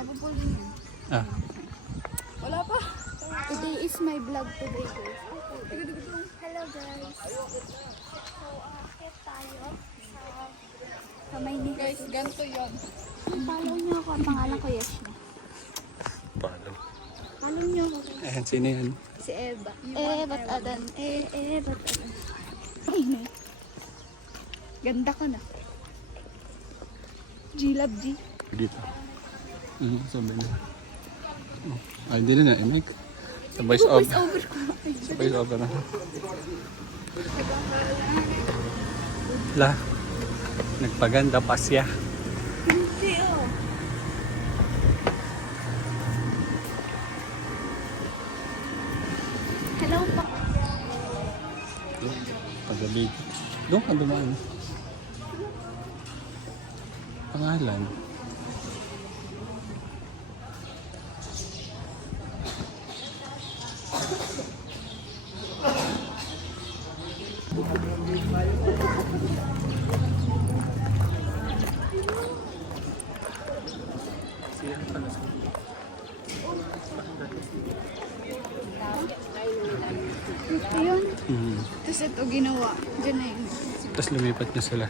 Mapupulin yun. Ah. Wala pa. Today is my vlog today, guys. Hello, guys. So, akit tayo sa Maynila. Guys, ganito yun. Follow niyo ako. Ang pangalan ko, Yashna. Follow. Follow niyo ako, guys. Ayan, sino yan? Si Eva. Ba't Adan? Ba't Adan? Ganda ka na. G-Love G. Dito. Sabi na. Ay, hindi na na-enek. Sa voice over. Voice over ko. Sa voice over na. La. Nagpaganda pa siya. Hindi, oh. Hello po. Pagalig. Doon ka dumaan. Pangalan. Ayun. Mm. Tapos ito ginawa. Diyan na yun. Tapos lumipat na sila.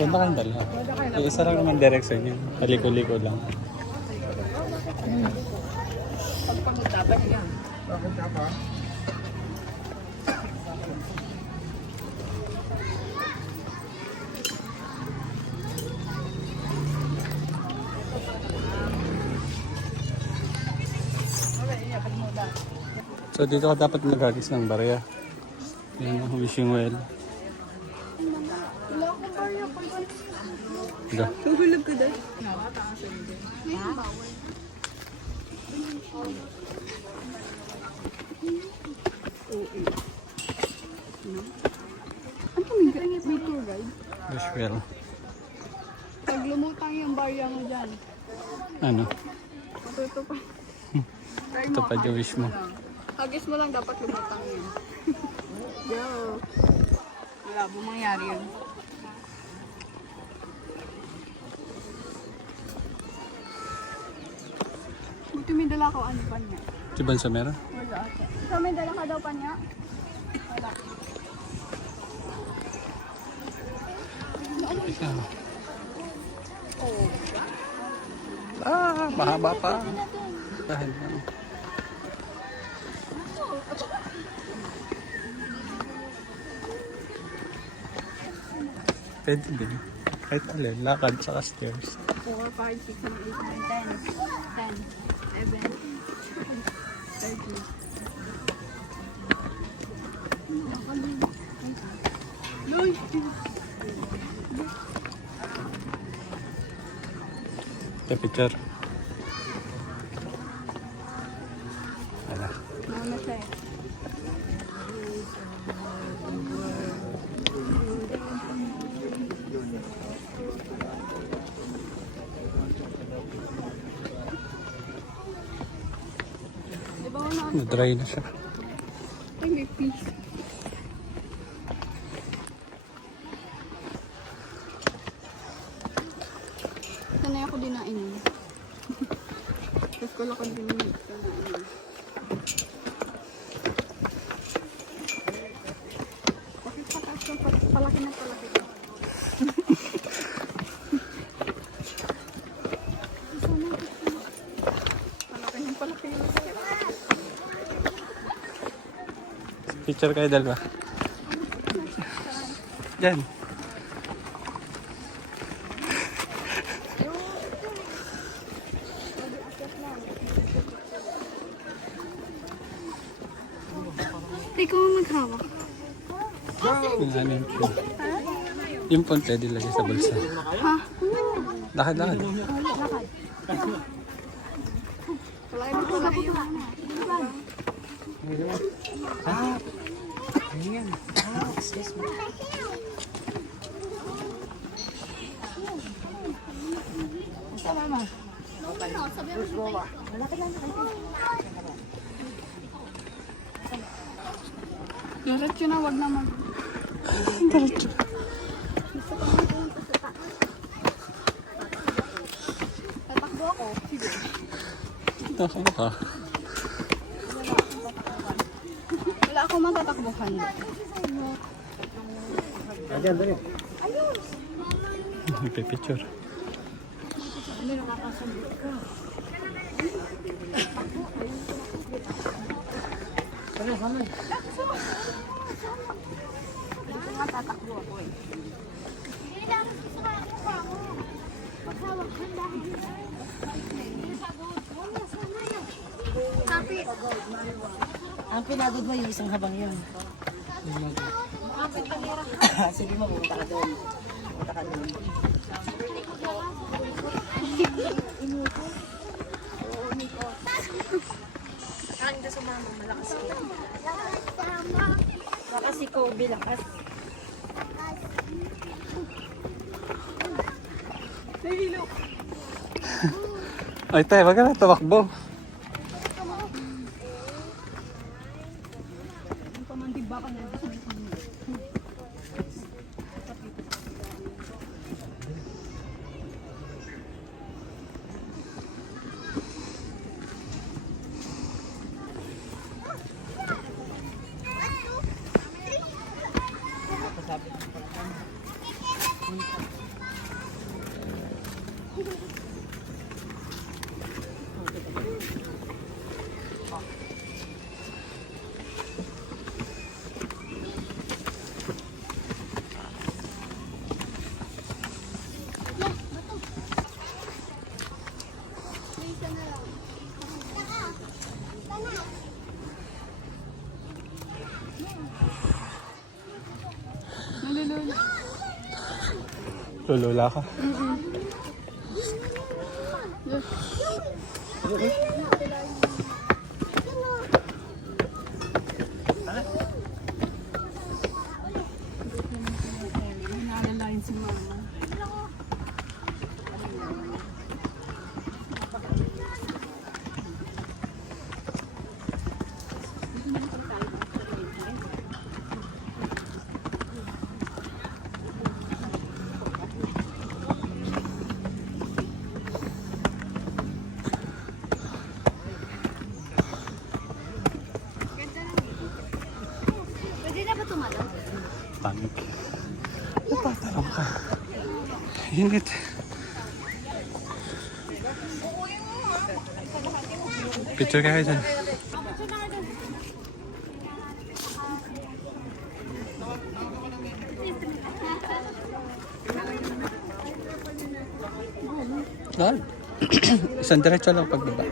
Punta kang dala. Isa lang naman direction yun. Paliko-liko lang. Pagpangutaban yan. So dito ka dapat maghagis ng barya. Yan ang wishing well. Wala akong barya pa. Ito. Huhulog ko doon. Ano may tour guide? Wish well. Pag lumutang yung barya mo dyan, Ano? matuto pa. Ito pa yung wish mo. Hagis mo lang dapat lumutang yun. Yo! Wala, bumangyari yun. Buti may dala ko ano pa niya. Si Bansa meron? Wala ate. So may dala ka daw pa niya? Wala. Ikaw. Oo. Mahaba pa. Dahil lang. Pwede din. Kahit alin, lakad sa stairs. 4, 5, 6, 7, 8, 9, 10. 10, 11, 13. Loy! Ito picture. Wala. Mama siya eh. Diba wala? Na-dry na siya. Ay, may fish. Sanay ako dinain yun. Tapos ko lang kung dinain ko na yun. Bakit patas yung palaki na palaki ko? Palaki ng palaki yung Picture kayo dalawa. Diyan. Ikaw ang maghawak. Yung ano yung phone. Yung phone pwede lagay sa bulsa. Ha? Lakad-lakad. Lakad. Palaki mo palaki yun. Excuse me. Asa mama? Malapit lang sa kantin. Diretso na, wag na mag... Diretso. Gusto ko magpunta sa taas. Tatakbo ako. Sige. Ano ka? Wala akong matatakbuhan. Nagpipicture. Dito nga tatakbo ako eh. Kapit. Ang pinagod mo yung isang habang yun. Sige mo, pumunta ka doon. Pumunta ka doon. Malakas si Kobe, lakas. Ay, tayo, wag ka na tumakbo. Nalulula. Lulula ka. Nalalain si mama. Pwede na ba tumalon? Pangit. Napatalong ka. Init. Picture ka dyan. Ah, isang diretso lang pagbaba.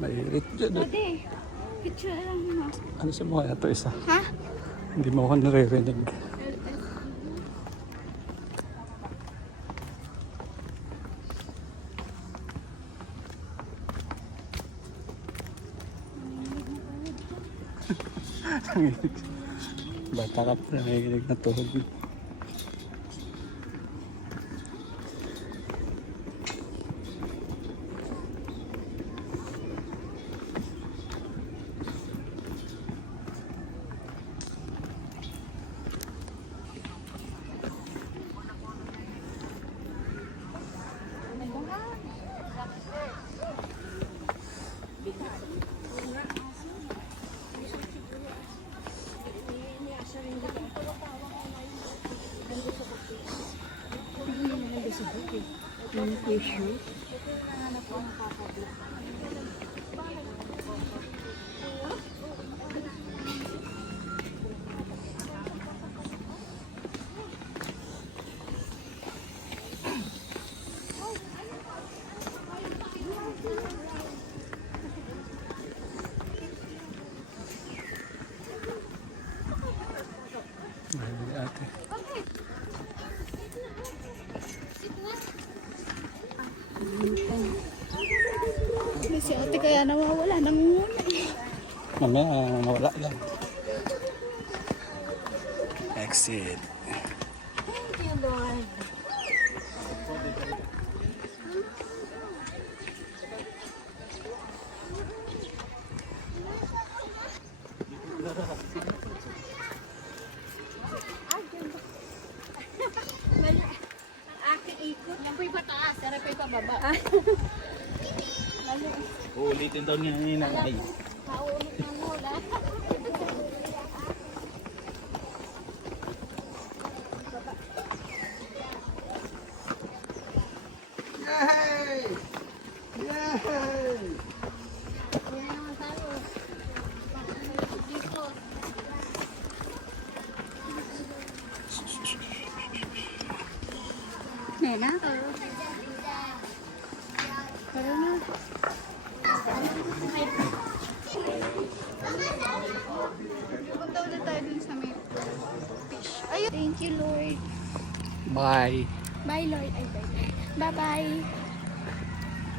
Mairit dyan. Pwede. Picture lang mo. Ano sa mukha ito isa? Ha? Hindi mo ako naririnig. Bata ka pa, nanginig na tuhod. Pagka nawawala, nangunguna eh. Mamaya, mawala yan. Exit. Thank you, Lord. Mali. Ang aking ikot. Yan po'y pataas, pero po'y pababa. Mali. Uulitin daw niya ni nanay. Paulit ng mula. Nena? Tara na. Punta ulit tayo dun sa may fish. Ayun. Thank you, Lord. Bye. Bye, Lord. Ay, bye. Bye-bye.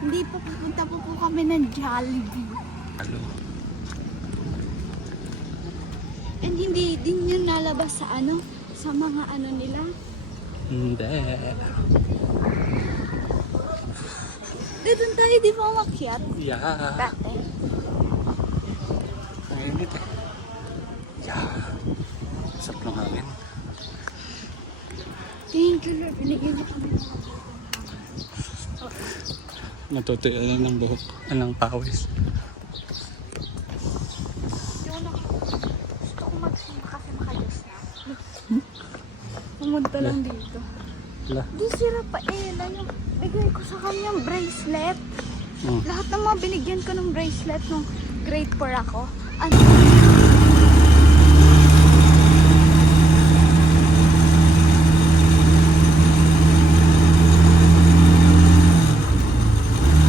Hindi pa pupunta po kami ng Jollibee. Hello. And hindi din yun nalabas sa ano, sa mga ano nila. Hindi. Doon tayo di ba umakyat? Yeah. Dati. Mainit eh. Yeah. Sarap ng hangin. Thank you, Lord. Binigyan niyo kami. Natutuyo na ng buhok. Anong pawis. Gusto ko magsimba kasi makayos na. Pumunta lang dito. Wala. Di si Rafaela yung bigay ko sa kanyang bracelet. Hmm. Lahat ng mga binigyan ko ng bracelet nung grade 4 ako. Ano?